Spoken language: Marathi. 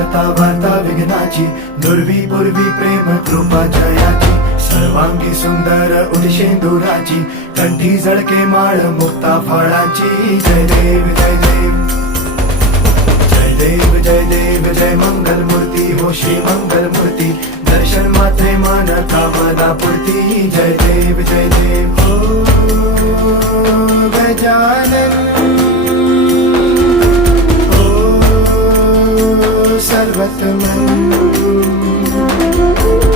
वार्ता वार्ता विघ्नाची, दुर्वी पूर्वी प्रेम कृपा जयाची, सर्वांगी सुंदर उदिशेंदुराची, कंठी झळके माळ मुक्ता फळाची. जय देव जय देव जय देव जय देव जय मंगल मूर्ती हो श्री मंगल मूर्ती, दर्शन मात्रे मन कामना पूर्ती. जय देव जय देव ओ गजानन सर्वतमन.